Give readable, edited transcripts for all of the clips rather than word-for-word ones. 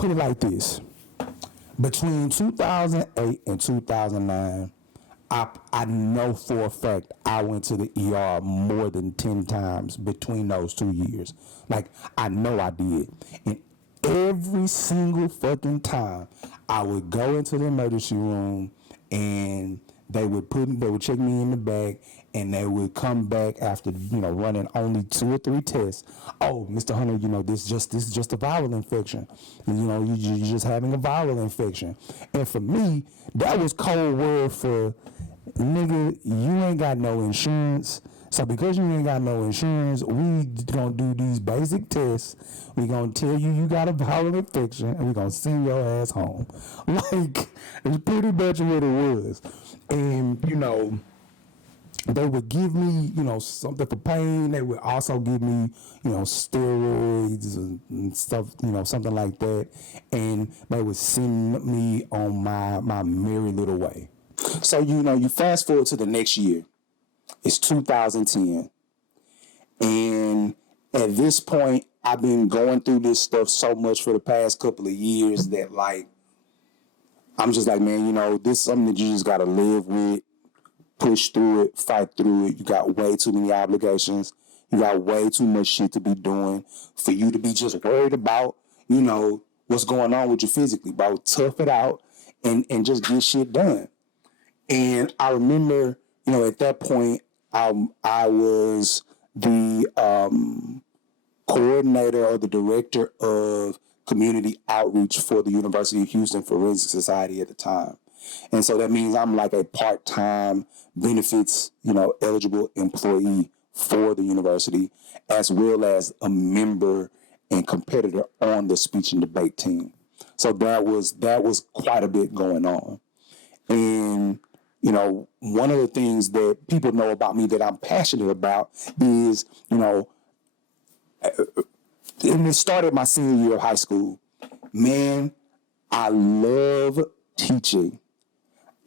put it like this. Between 2008 and 2009, I know for a fact I went to the ER more than 10 times between those 2 years. Like, I know I did. And every single fucking time, I would go into the emergency room and they would check me in the back, and they would come back after running only 2 or 3 tests. Oh, Mr. Hunter, this is just a viral infection. You're just having a viral infection. And for me, that was cold word for, nigga, you ain't got no insurance. So because you ain't got no insurance, we gonna do these basic tests. We gonna tell you got a viral infection, and we gonna send your ass home. Like, it's pretty much what it was. And they would give me something for pain. They would also give me steroids and stuff, something like that. And they would send me on my merry little way. So you fast forward to the next year. It's 2010. And at this point, I've been going through this stuff so much for the past couple of years that, like, I'm just like, man, this is something that you just got to live with, push through it, fight through it. You got way too many obligations. You got way too much shit to be doing for you to be just worried about, what's going on with you physically, bro. Tough it out and just get shit done. And I remember, at that point, I was the coordinator or the director of community outreach for the University of Houston Forensic Society at the time. And so that means I'm like a part-time benefits, eligible employee for the university, as well as a member and competitor on the speech and debate team. So that was quite a bit going on. And one of the things that people know about me that I'm passionate about is, and it started my senior year of high school. Man, I love teaching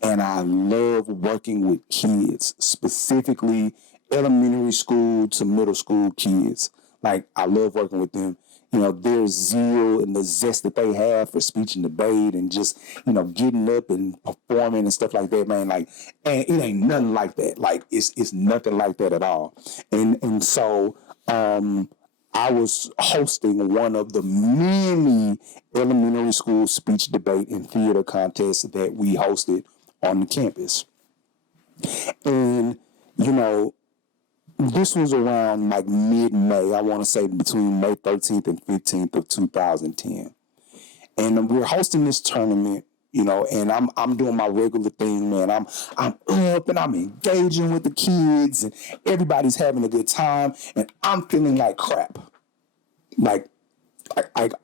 and I love working with kids, specifically elementary school to middle school kids. Like, I love working with them. Their zeal and the zest that they have for speech and debate and just, getting up and performing and stuff like that, man, like, and it ain't nothing like that. Like, it's nothing like that at all. And so I was hosting one of the many elementary school speech, debate, and theater contests that we hosted on the campus. And, this was around like mid-May, I want to say between May 13th and 15th of 2010. And we're hosting this tournament, and I'm doing my regular thing, man. I'm up and I'm engaging with the kids and everybody's having a good time and I'm feeling like crap. Like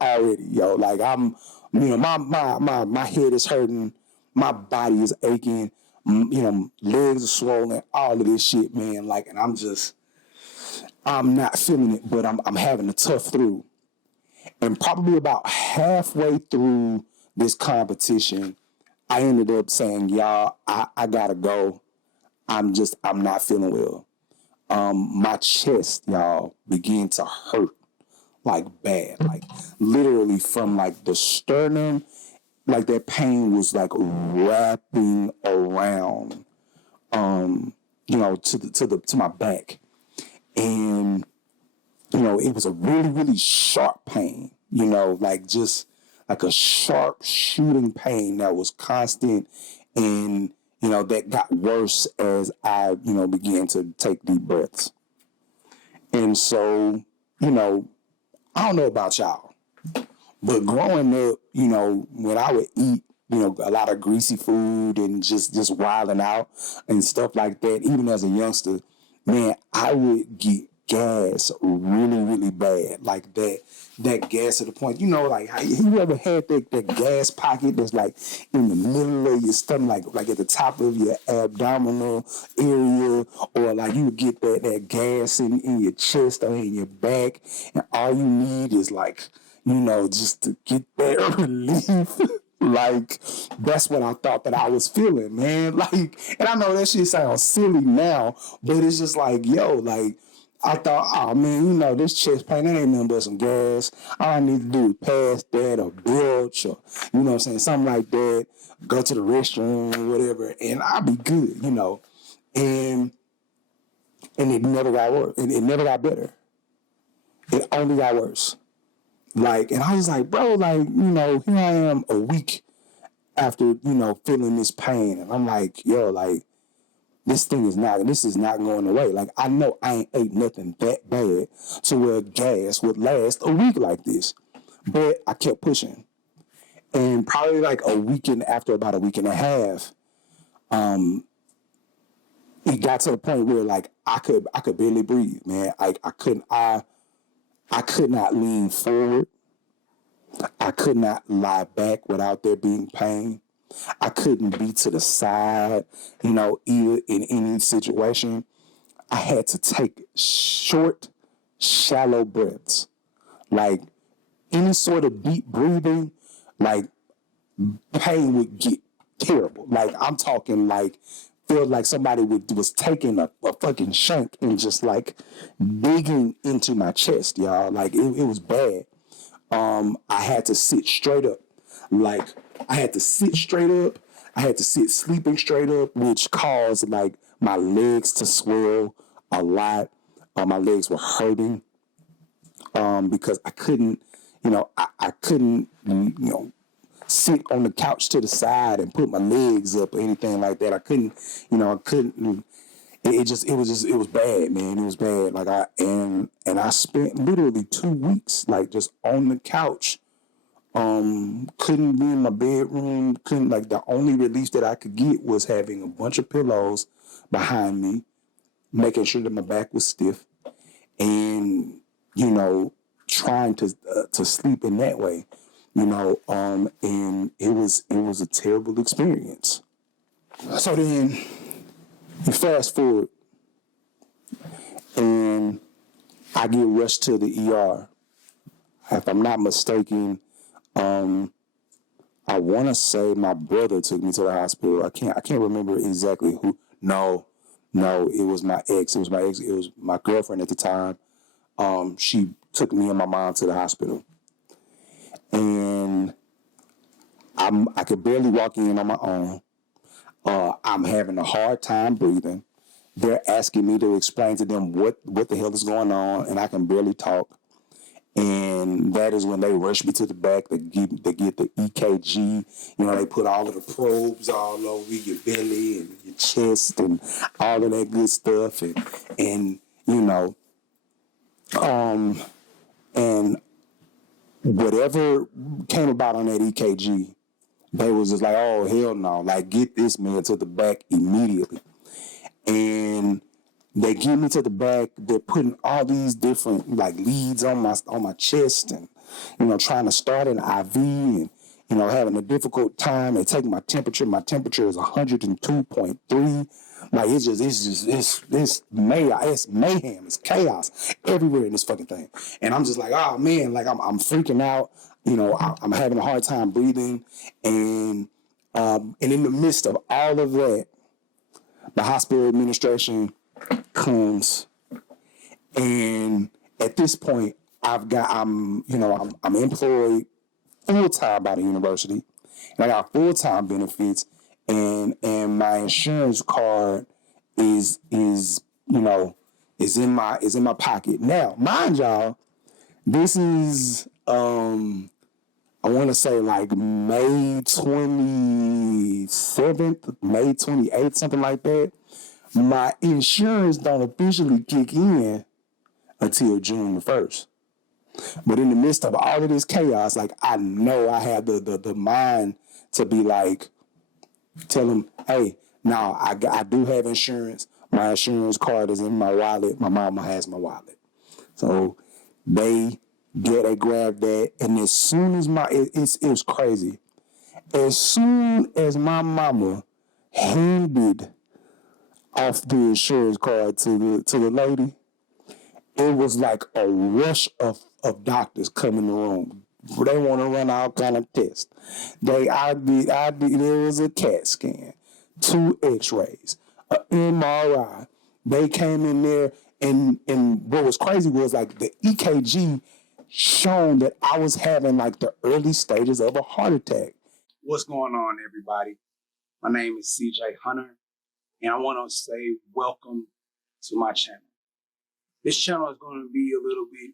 already, like I'm, my head is hurting, my body is aching. Legs are swollen, all of this shit, man. Like, and I'm not feeling it, but I'm having a tough through. And probably about halfway through this competition, I ended up saying, y'all, I gotta go. I'm not feeling well. My chest, y'all, began to hurt like bad, like literally from like the sternum. Like, that pain was like wrapping around, to my back. And, it was a really, really sharp pain, like just like a sharp shooting pain that was constant. And, that got worse as I, began to take deep breaths. And so, I don't know about y'all, but growing up, when I would eat, a lot of greasy food and just wilding out and stuff like that, even as a youngster, man, I would get gas really, really bad. Like that gas to the point, like, you ever had that gas pocket that's like in the middle of your stomach, like at the top of your abdominal area, or like you would get that gas in your chest or in your back, and all you need is like, just to get that relief. Like, that's what I thought that I was feeling, man. Like, and I know that shit sounds silly now, but it's just like, like, I thought, oh man, this chest pain, that ain't nothing but some gas. All I need to do is pass that or blow couch or, you know what I'm saying, something like that, go to the restroom, whatever, and I'll be good, you know. And it never got worse. It never got better. It only got worse. Like, and I was like, bro, like, you know, here I am a week after, you know, feeling this pain. And I'm like, yo, like, this is not going away. Like, I know I ain't ate nothing that bad to where gas would last a week like this. But I kept pushing. And probably like after about a week and a half, it got to the point where like I could barely breathe, man. I could not lean forward. I could not lie back without there being pain. I couldn't be to the side, you know, either in any situation. I had to take short, shallow breaths. Like any sort of deep breathing, like pain would get terrible. Like I'm talking like felt like somebody was taking a fucking shank and just like digging into my chest, y'all. Like it was bad. I had to sit straight up. Like I had to sit straight up. I had to sit sleeping straight up, which caused like my legs to swell a lot. My legs were hurting because I couldn't, you know, I couldn't, you know, sit on the couch to the side and put my legs up or anything like that. I couldn't, you know, I couldn't. It was bad, man. It was bad. Like I spent literally 2 weeks like just on the couch. Couldn't be in my bedroom. Couldn't, like, the only relief that I could get was having a bunch of pillows behind me, making sure that my back was stiff, and you know, trying to sleep in that way. You know, and it was a terrible experience. So then you fast forward, and I get rushed to the ER. If I'm not mistaken, I want to say my brother took me to the hospital. I can't remember exactly who. No, it was my ex. It was my girlfriend at the time. She took me and my mom to the hospital, and I could barely walk in on my own. I'm having a hard time breathing. They're asking me to explain to them what the hell is going on, and I can barely talk. And that is when they rush me to the back. They get the EKG. You know, they put all of the probes all over your belly and your chest and all of that good stuff. And you know, and whatever came about on that EKG, they was just like, oh, hell no. Like, get this man to the back immediately. And they get me to the back. They're putting all these different like leads on my chest, and you know, trying to start an IV, and you know, having a difficult time. They take my temperature. My temperature is 102.3. Like it's mayhem. It's chaos everywhere in this fucking thing. And I'm just like, oh man, like I'm freaking out. You know, I'm having a hard time breathing, and in the midst of all of that, the hospital administration comes, and at this point, I'm employed full time by the university, and I got full time benefits, and my insurance card is in my pocket. Now, mind y'all, this is I want to say like May 27th, May 28th, something like that. My insurance don't officially kick in until June the 1st. But in the midst of all of this chaos, like I know I have the mind to be like, tell them, hey, now I do have insurance. My insurance card is in my wallet. My mama has my wallet. So they grab that, and as soon as it was crazy. As soon as my mama handed off the insurance card to the lady, it was like a rush of doctors come in the room. They want to run all kind of tests. There was a CAT scan, 2 X-rays, an MRI. They came in there, and what was crazy was like the EKG shown that I was having like the early stages of a heart attack. What's going on, everybody? My name is CJ Hunter, and I want to say welcome to my channel. This channel is going to be a little bit